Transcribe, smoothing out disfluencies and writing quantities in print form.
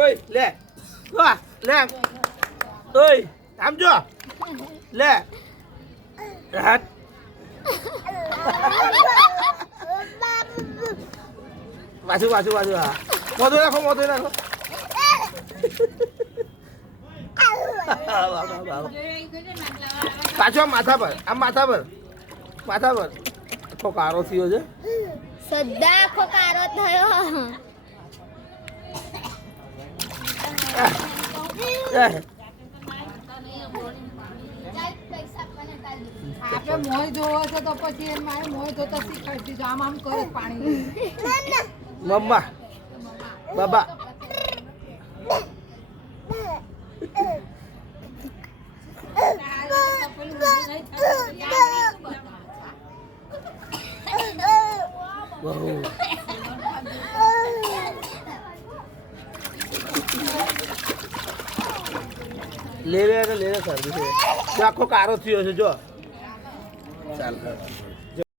ઓય લે વાહ લે ઓય આમ જો લે હાથ બાજુ હા મોઢું રાખો પાછો માથા પર આખો કારો થયો છે સદા આખો કારો થયો આપણે મોય જોવો છે તો પછી એમ મારે મોય જોતા શીખવાડી દીધું આમ કરે પાણી મમ્મા બાબા લે સર આખો કારો થયો છે જો ચાલ